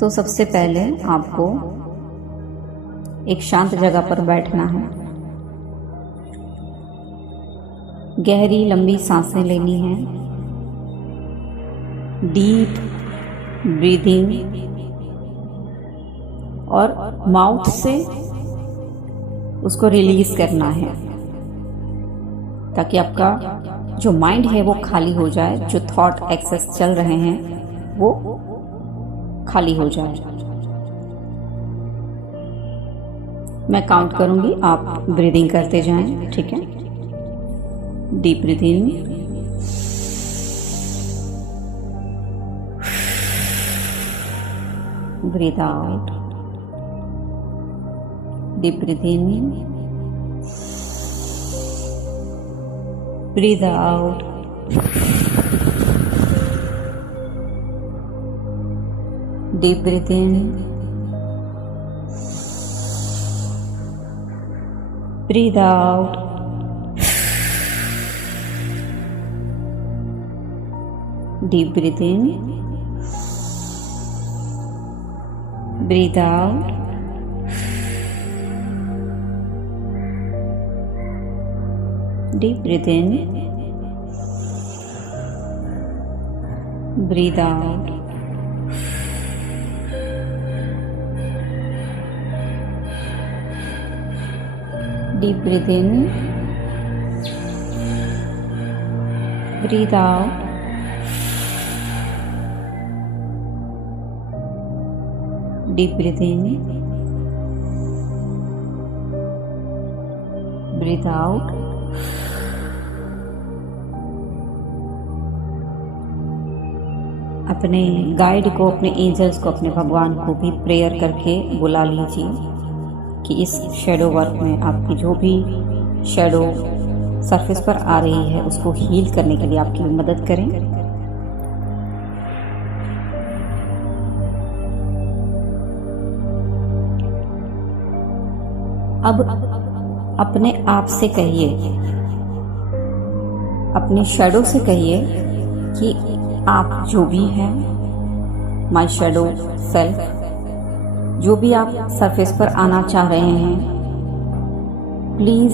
तो सबसे पहले आपको एक शांत जगह पर बैठना है। गहरी लंबी सांसें लेनी है। डीप ब्रीदिंग और माउथ से उसको रिलीज करना है ताकि आपका जो माइंड है वो खाली हो जाए, जो थॉट एक्सेस चल रहे हैं वो खाली हो जाए। मैं काउंट करूंगी, आप ब्रीदिंग करते जाएं, ठीक है। Deep breathing, breathe out, deep breathing, breathe out, deep breath in, breathe out, deep breath in, breathe out, deep breath in, breathe out. Deep breath in, breathe out, deep breath in, breathe out. अपने guide को, अपने angels को, अपने भगवान को भी prayer करके बुला लीजिए कि इस शैडो वर्क में आपकी जो भी शैडो सरफेस पर आ रही है उसको हील करने के लिए आपकी मदद करें। अब अपने आप से कहिए, अपने शैडो से कहिए कि आप जो भी हैं, माय शैडो सेल्फ, जो भी आप सरफेस पर आना चाह रहे हैं, प्लीज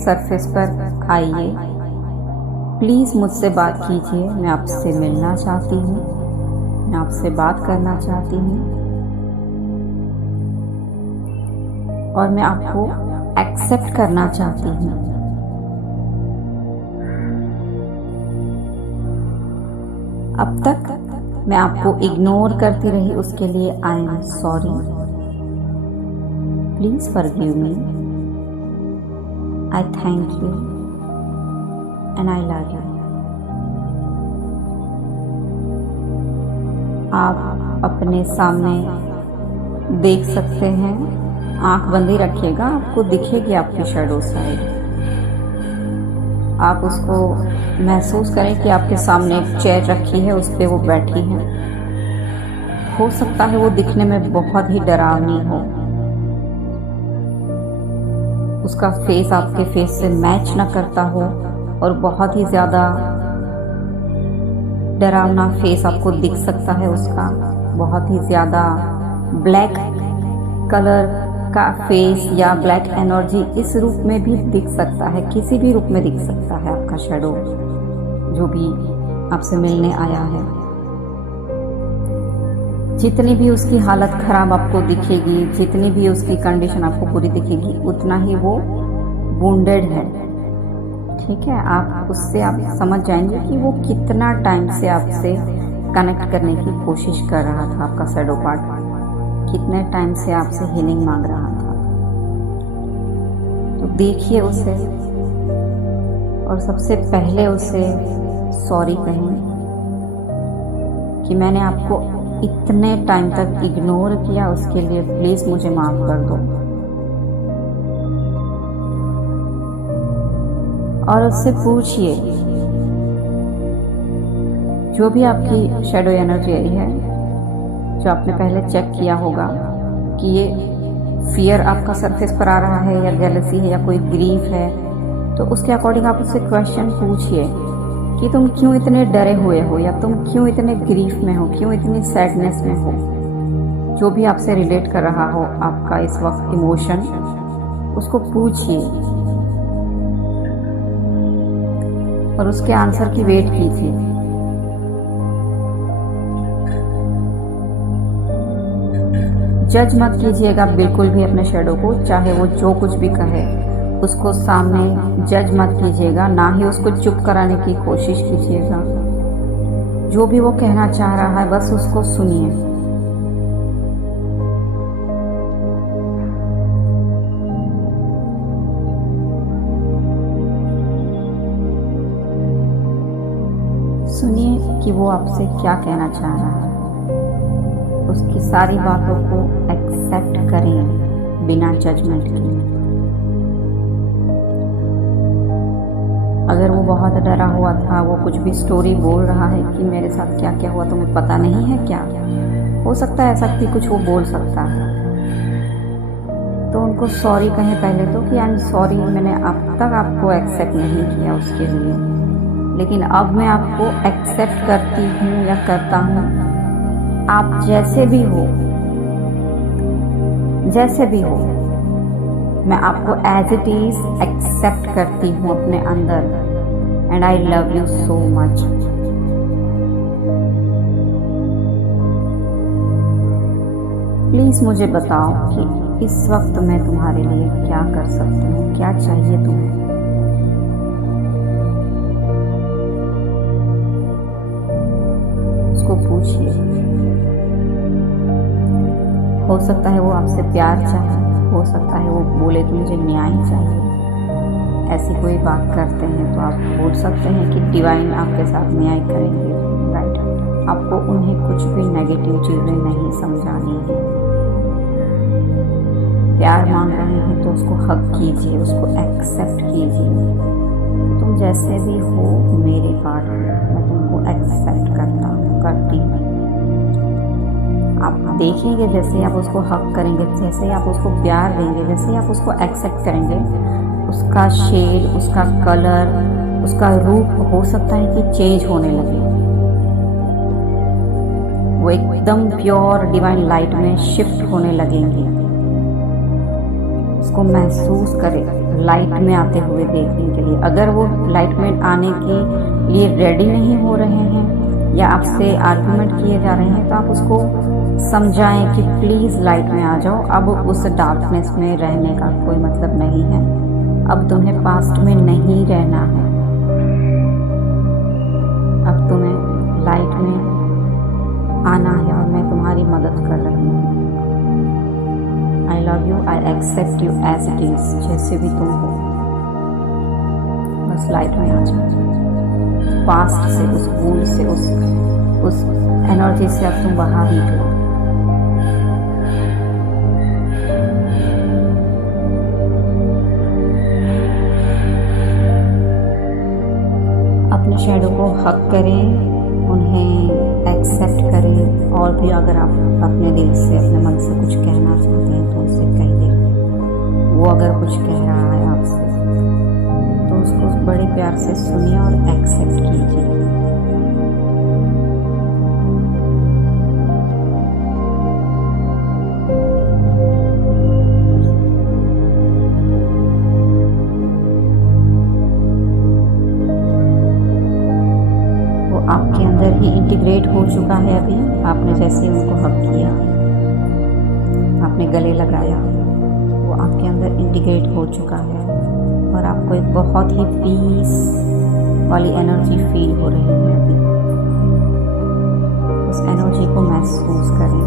सरफेस पर आइए, प्लीज मुझसे बात कीजिए। मैं आपसे मिलना चाहती हूँ, मैं आपसे बात करना चाहती हूँ और मैं आपको एक्सेप्ट करना चाहती हूँ। अब तक मैं आपको इग्नोर करती रही, उसके लिए I am sorry. Please forgive me. I thank you and I love you. आप अपने सामने देख सकते हैं, आंख बंद ही रखिएगा, आपको दिखेगी आपकी शैडो साइड। आप उसको महसूस करें कि आपके सामने एक चेयर रखी है, उस पर वो बैठी है। हो सकता है वो दिखने में बहुत ही डरावनी हो, उसका फेस आपके फेस से मैच ना करता हो और बहुत ही ज्यादा डरावना फेस आपको दिख सकता है उसका। बहुत ही ज्यादा ब्लैक कलर का फेस या ब्लैक एनर्जी इस रूप में भी दिख सकता है, किसी भी रूप में दिख सकता है आपका शैडो जो भी आपसे मिलने आया है। जितनी भी उसकी हालत खराब आपको दिखेगी, जितनी भी उसकी कंडीशन आपको पूरी दिखेगी, उतना ही वो वुंडेड है, ठीक है। आप उससे आप समझ जाएंगे कि वो कितना टाइम से आपसे कनेक्ट करने की कोशिश कर रहा था। आपका शैडो पार्ट कितने टाइम से आपसे हीलिंग मांग रहा था। तो देखिए उसे और सबसे पहले उसे सॉरी कहें कि मैंने आपको इतने टाइम तक इग्नोर किया, उसके लिए प्लीज मुझे माफ कर दो। और उससे पूछिए, जो भी आपकी शैडो एनर्जी आई है, जो आपने पहले चेक किया होगा कि ये फियर आपका सरफेस पर आ रहा है या जेलसी है या कोई ग्रीफ है, तो उसके अकॉर्डिंग आप उससे क्वेश्चन पूछिए कि तुम क्यों इतने डरे हुए हो या तुम क्यों इतने ग्रीफ में हो, क्यों इतनी सैडनेस में हो। जो भी आपसे रिलेट कर रहा हो आपका इस वक्त इमोशन, उसको पूछिए और उसके आंसर की वेट कीजिए। जज मत कीजिएगा बिल्कुल भी अपने शैडो को, चाहे वो जो कुछ भी कहे उसको सामने जज मत कीजिएगा, ना ही उसको चुप कराने की कोशिश कीजिएगा। जो भी वो कहना चाह रहा है बस उसको सुनिए। सुनिए कि वो आपसे क्या कहना चाह रहा है। उसकी सारी बातों को एक्सेप्ट करें बिना जजमेंट के। अगर वो बहुत डरा हुआ था, वो कुछ भी स्टोरी बोल रहा है कि मेरे साथ क्या क्या हुआ तुम्हें पता नहीं है क्या, हो सकता है ऐसा कि कुछ वो बोल सकता है, तो उनको सॉरी कहें पहले तो कि आई एम सॉरी, मैंने अब तक आपको एक्सेप्ट नहीं किया उसके लिए, लेकिन अब मैं आपको एक्सेप्ट करती हूँ या करता हूँ। आप जैसे भी हो, जैसे भी हो, मैं आपको एज इट इज एक्सेप्ट करती हूँ अपने अंदर, and I love you so much. Please मुझे बताओ कि इस वक्त मैं तुम्हारे लिए क्या कर सकती हूँ, क्या चाहिए तुम्हें। उसको पूछिए। हो सकता है वो आपसे प्यार चाहे, हो सकता है वो बोले कि मुझे न्याय चाहिए। ऐसी कोई बात करते हैं तो आप बोल सकते हैं कि डिवाइन आपके साथ न्याय करेंगे, राइट। आपको उन्हें कुछ भी नेगेटिव चीज़ें नहीं समझानी है। प्यार मांग रहे हैं तो उसको हक कीजिए, उसको एक्सेप्ट कीजिए। तुम जैसे भी हो मेरे पार्ट हो, मैं तुमको एक्सेप्ट करती हूँ। आप देखेंगे जैसे आप उसको हक करेंगे, जैसे आप उसको प्यार देंगे, जैसे आप उसको एक्सेप्ट करेंगे, उसका शेड, उसका कलर, उसका रूप हो सकता है कि चेंज होने लगे। वो एकदम प्योर डिवाइन लाइट में शिफ्ट होने लगेंगे। उसको महसूस करें लाइट में आते हुए देखने के लिए। अगर वो लाइट में आने के लिए रेडी नहीं हो रहे हैं या आपसे आर्गुमेंट किए जा रहे हैं तो आप उसको समझाएं कि प्लीज़ लाइट में आ जाओ। अब उस डार्कनेस में रहने का कोई मतलब नहीं है। अब तुम्हें पास्ट में नहीं रहना है। अब तुम्हें लाइट में आना है और मैं तुम्हारी मदद कर रही हूँ। I love you, I accept you as it is, जैसे भी तुम हो। बस लाइट में आ जाओ। पास्ट से, उस वूंड से, उस एनर्जी से अब तुम बाहर निकलो। अपने शैडो को हक करें, उन्हें एक्सेप्ट करें, और भी अगर आप अपने दिल से, अपने मन से कुछ कहना चाहते हैं तो उससे कहिए। वो अगर कुछ कह रहा है आपसे तो उसको बड़े प्यार से सुनिए और एक्सेप्ट कीजिए। आपके अंदर ही इंटीग्रेट हो चुका है। अभी आपने जैसे उनको हक किया, आपने गले लगाया, वो आपके अंदर इंटीग्रेट हो चुका है और आपको एक बहुत ही पीस वाली एनर्जी फील हो रही है। अभी उस एनर्जी को महसूस करें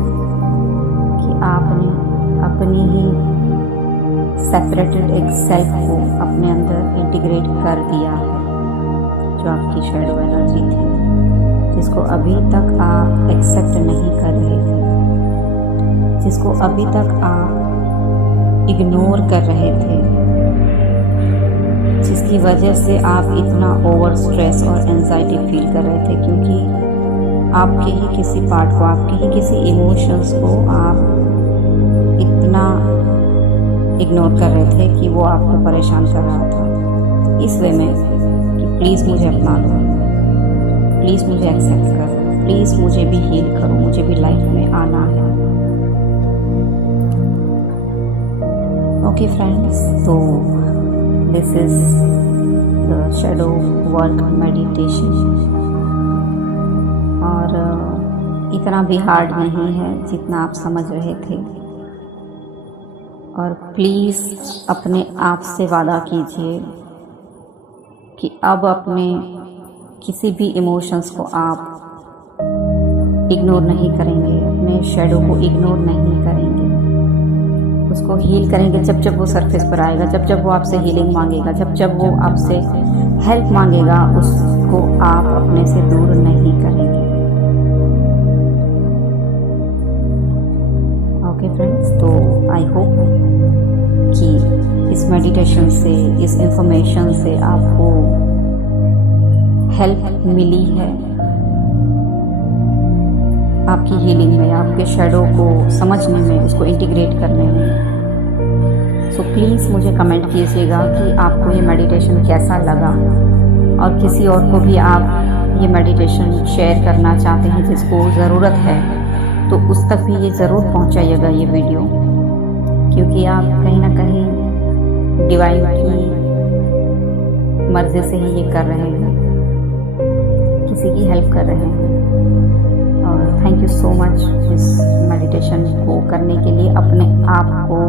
कि आपने अपनी ही सेपरेटेड एक सेल्फ को अपने अंदर इंटीग्रेट कर दिया है, जो आपकी शैडो एनर्जी थी, जिसको अभी तक आप एक्सेप्ट नहीं कर रहे थे, जिसको अभी तक आप इग्नोर कर रहे थे, जिसकी वजह से आप इतना ओवर स्ट्रेस और एंजाइटी फील कर रहे थे, क्योंकि आपके ही किसी पार्ट को, आपके ही किसी इमोशंस को आप इतना इग्नोर कर रहे थे कि वो आपको परेशान कर रहा था, इस वे में कि प्लीज़ मुझे अपना लो, प्लीज़ मुझे एक्सेप्ट कर, प्लीज़ मुझे भी हील करो, मुझे भी लाइफ में आना है। ओके फ्रेंड्स, तो this is the shadow work meditation, और इतना भी हार्ड नहीं है जितना आप समझ रहे थे। और प्लीज़ अपने आप से वादा कीजिए कि अब अपने किसी भी इमोशंस को आप इग्नोर नहीं करेंगे, अपने शैडो को इग्नोर नहीं करेंगे, उसको हील करेंगे जब जब वो सरफेस पर आएगा, जब जब वो आपसे हीलिंग मांगेगा, जब जब वो आपसे हेल्प मांगेगा, उसको आप अपने से दूर नहीं करेंगे। ओके फ्रेंड्स, तो आई होप कि इस मेडिटेशन से, इस इंफॉर्मेशन से आपको हेल्प मिली है आपकी हीलिंग में, आपके शैडो को समझने में, उसको इंटीग्रेट करने में। सो प्लीज़ मुझे कमेंट कीजिएगा कि आपको ये मेडिटेशन कैसा लगा, और किसी और को भी आप ये मेडिटेशन शेयर करना चाहते हैं जिसको ज़रूरत है, तो उस तक भी ये ज़रूर पहुंचाइएगा ये वीडियो, क्योंकि आप कहीं ना कहीं डिवाइन की मर्ज़ी से ही ये कर रहे हैं, किसी की हेल्प कर रहे हैं। और थैंक यू सो मच इस मेडिटेशन को करने के लिए, अपने आप को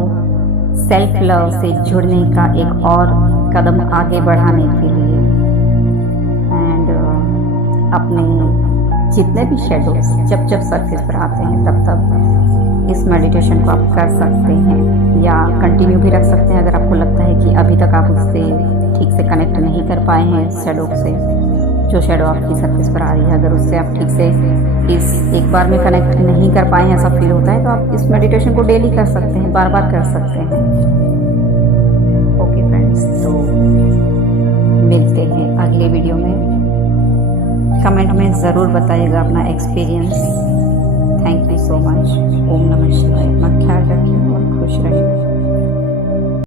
सेल्फ लव से जुड़ने का एक और कदम आगे बढ़ाने के लिए, एंड अपने जितने भी शेडोज जब जब सरफेस पर आते हैं तब तब इस मेडिटेशन को आप कर सकते हैं, या कंटिन्यू भी रख सकते हैं अगर आपको लगता है कि अभी तक आप उससे ठीक से कनेक्ट नहीं कर पाए हैं, शेडो से, जो शेडो आपकी सरफेस पर आ रही है, अगर उससे आप ठीक से इस एक बार में कनेक्ट नहीं कर पाए हैं, ऐसा फील होता है, तो आप इस मेडिटेशन को डेली कर सकते हैं, बार बार कर सकते हैं। ओके फ्रेंड्स, तो मिलते हैं अगले वीडियो में। कमेंट में ज़रूर बताइएगा अपना experience. Thank you so much. ओम नमः शिवाय। अपना ख्याल रखिए और खुश रहिए।